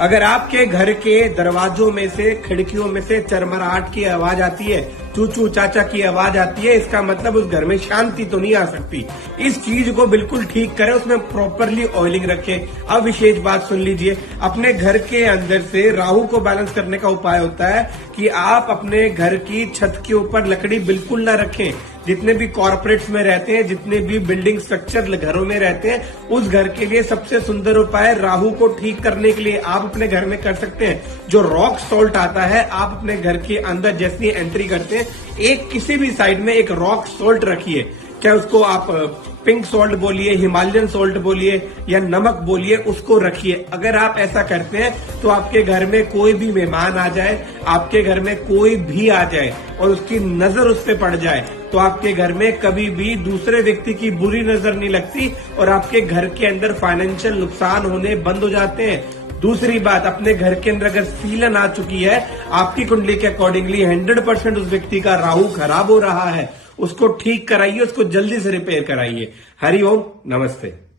अगर आपके घर के दरवाजों में से, खिड़कियों में से चरमराहट की आवाज आती है, चू चू चाचा की आवाज आती है, इसका मतलब उस घर में शांति तो नहीं आ सकती। इस चीज को बिल्कुल ठीक करें, उसमें प्रॉपरली ऑयलिंग रखें। अब विशेष बात सुन लीजिए, अपने घर के अंदर से राहु को बैलेंस करने का उपाय होता है कि आप अपने घर की छत के ऊपर लकड़ी बिल्कुल न रखें। जितने भी कॉर्पोरेट्स में रहते हैं, जितने भी बिल्डिंग स्ट्रक्चर घरों में रहते हैं, उस घर के लिए सबसे सुंदर उपाय राहु को ठीक करने के लिए आप अपने घर में कर सकते हैं। जो रॉक सॉल्ट आता है, आप अपने घर के अंदर जैसी एंट्री करते हैं, एक किसी भी साइड में एक रॉक सॉल्ट रखिए। क्या उसको आप पिंक सॉल्ट बोलिए, हिमालयन सॉल्ट बोलिए या नमक बोलिए, उसको रखिए। अगर आप ऐसा करते हैं तो आपके घर में कोई भी मेहमान आ जाए, आपके घर में कोई भी आ जाए और उसकी नजर उस पर पड़ जाए, तो आपके घर में कभी भी दूसरे व्यक्ति की बुरी नजर नहीं लगती और आपके घर के अंदर फाइनेंशियल नुकसान होने बंद हो जाते हैं। दूसरी बात, अपने घर के अंदर अगर सीलन आ चुकी है, आपकी कुंडली के अकॉर्डिंगली 100% उस व्यक्ति का राहु खराब हो रहा है, उसको ठीक कराइए, उसको जल्दी से रिपेयर कराइए। हरि ओम, नमस्ते।